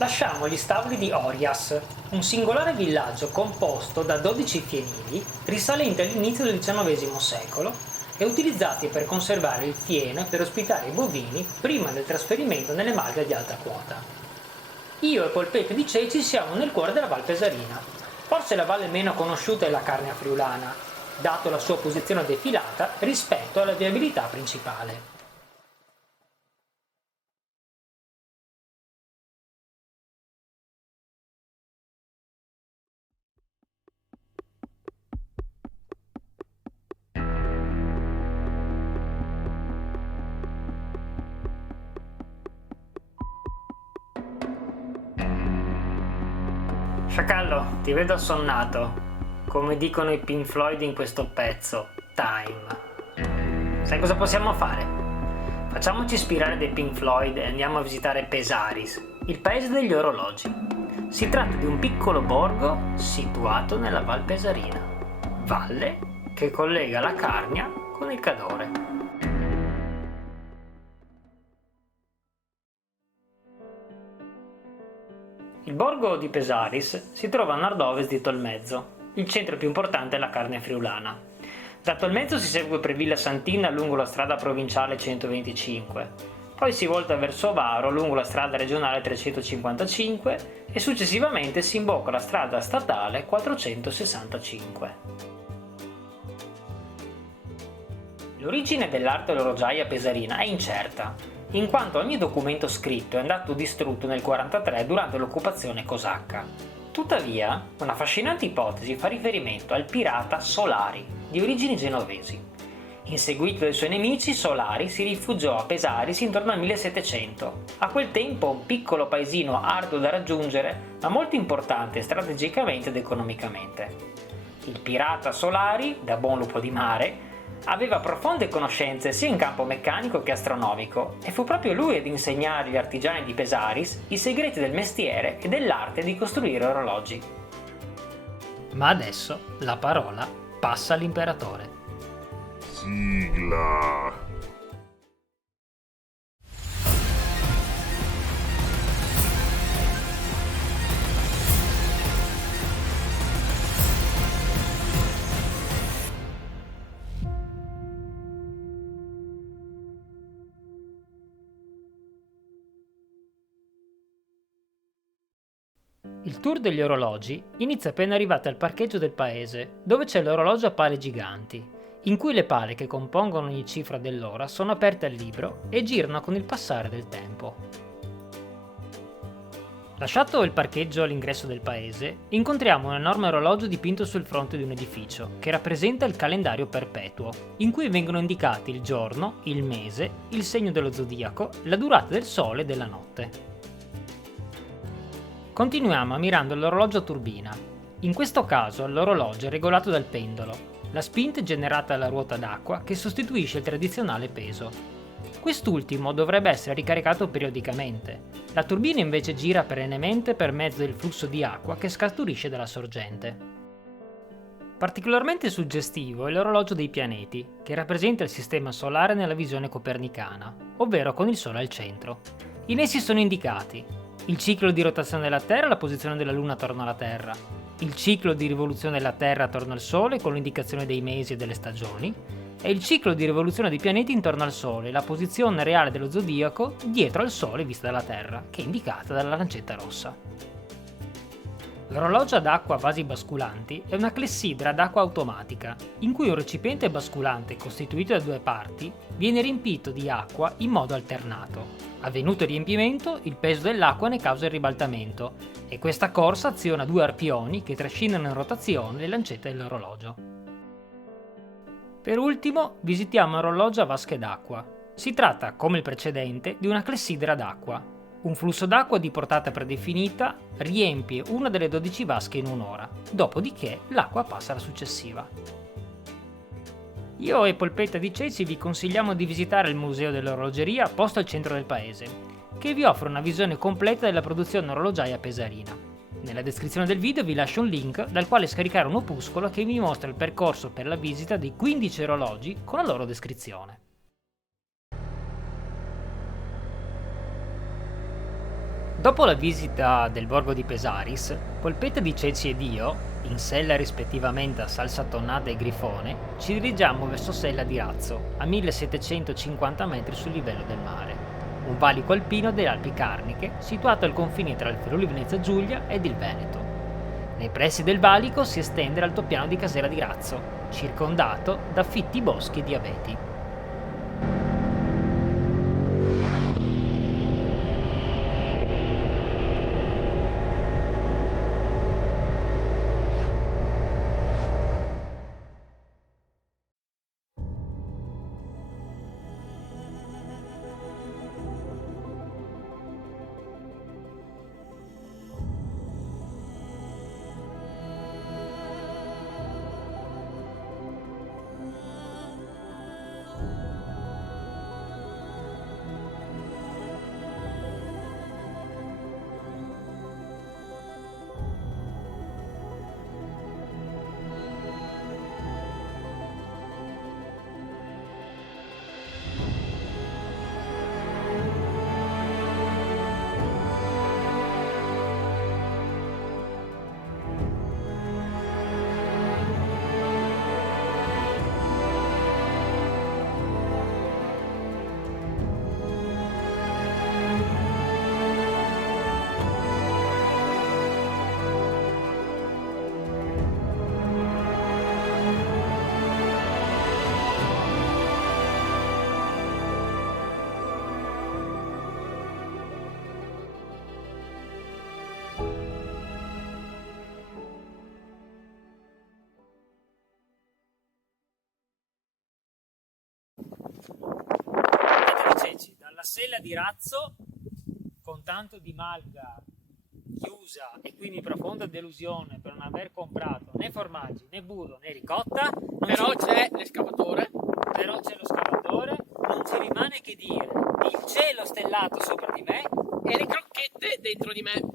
Lasciamo gli stabili di Orias, un singolare villaggio composto da 12 fienili risalenti all'inizio del XIX secolo e utilizzati per conservare il fieno e per ospitare i bovini prima del trasferimento nelle malghe di alta quota. Io e Polpette di Ceci siamo nel cuore della Val Pesarina. Forse la valle meno conosciuta è la Carnia Friulana, dato la sua posizione defilata rispetto alla viabilità principale. Sciacallo, ti vedo assonnato, come dicono i Pink Floyd in questo pezzo, Time. Sai cosa possiamo fare? Facciamoci ispirare dai Pink Floyd e andiamo a visitare Pesaris, il paese degli orologi. Si tratta di un piccolo borgo situato nella Val Pesarina, valle che collega la Carnia con il Cadore. Il borgo di Pesaris si trova a nord-ovest di Tolmezzo. Il centro più importante è la Carnia Friulana. Da Tolmezzo si segue per Villa Santina lungo la strada provinciale 125, poi si volta verso Varo lungo la strada regionale 355 e successivamente si imbocca la strada statale 465. L'origine dell'arte orologiaia pesarina è incerta, in quanto ogni documento scritto è andato distrutto nel 1943 durante l'occupazione cosacca. Tuttavia, una affascinante ipotesi fa riferimento al pirata Solari, di origini genovesi. Inseguito dai suoi nemici, Solari si rifugiò a Pesaris intorno al 1700, a quel tempo un piccolo paesino arduo da raggiungere, ma molto importante strategicamente ed economicamente. Il pirata Solari, da buon lupo di mare, aveva profonde conoscenze sia in campo meccanico che astronomico e fu proprio lui ad insegnare agli artigiani di Pesaris i segreti del mestiere e dell'arte di costruire orologi. Ma adesso la parola passa all'imperatore. Sigla. Il tour degli orologi inizia appena arrivati al parcheggio del paese, dove c'è l'orologio a pale giganti, in cui le pale che compongono ogni cifra dell'ora sono aperte al libro e girano con il passare del tempo. Lasciato il parcheggio all'ingresso del paese, incontriamo un enorme orologio dipinto sul fronte di un edificio, che rappresenta il calendario perpetuo, in cui vengono indicati il giorno, il mese, il segno dello zodiaco, la durata del sole e della notte. Continuiamo ammirando l'orologio a turbina. In questo caso l'orologio è regolato dal pendolo. La spinta è generata dalla ruota d'acqua che sostituisce il tradizionale peso. Quest'ultimo dovrebbe essere ricaricato periodicamente. La turbina invece gira perennemente per mezzo del flusso di acqua che scaturisce dalla sorgente. Particolarmente suggestivo è l'orologio dei pianeti, che rappresenta il sistema solare nella visione copernicana, ovvero con il Sole al centro. In essi sono indicati il ciclo di rotazione della Terra, la posizione della Luna attorno alla Terra, il ciclo di rivoluzione della Terra attorno al Sole con l'indicazione dei mesi e delle stagioni, e il ciclo di rivoluzione dei pianeti intorno al Sole, la posizione reale dello zodiaco dietro al Sole vista dalla Terra, che è indicata dalla lancetta rossa. L'orologio ad acqua a vasi basculanti è una clessidra d'acqua automatica, in cui un recipiente basculante costituito da due parti viene riempito di acqua in modo alternato. Avvenuto il riempimento, il peso dell'acqua ne causa il ribaltamento e questa corsa aziona due arpioni che trascinano in rotazione le lancette dell'orologio. Per ultimo, visitiamo un orologio a vasche d'acqua. Si tratta, come il precedente, di una clessidra d'acqua. Un flusso d'acqua di portata predefinita riempie una delle 12 vasche in un'ora, dopodiché l'acqua passa alla successiva. Io e Polpetta di Ceci vi consigliamo di visitare il Museo dell'Orologeria posto al centro del paese, che vi offre una visione completa della produzione orologiaia pesarina. Nella descrizione del video vi lascio un link dal quale scaricare un opuscolo che vi mostra il percorso per la visita dei 15 orologi con la loro descrizione. Dopo la visita del borgo di Pesaris, Polpetta di Ceci ed io, in sella rispettivamente a Salsa Tonnata e Grifone, ci dirigiamo verso Sella di Razzo, a 1750 metri sul livello del mare, un valico alpino delle Alpi Carniche situato al confine tra il Friuli Venezia Giulia ed il Veneto. Nei pressi del valico si estende l'altopiano di Casera di Razzo, circondato da fitti boschi di abeti. Dalla Sella di Razzo, con tanto di malga chiusa e quindi profonda delusione per non aver comprato né formaggi, né burro, né ricotta, Però c'è l'escavatore. c'è lo scavatore, non ci rimane che dire il cielo stellato sopra di me E le crocchette dentro di me.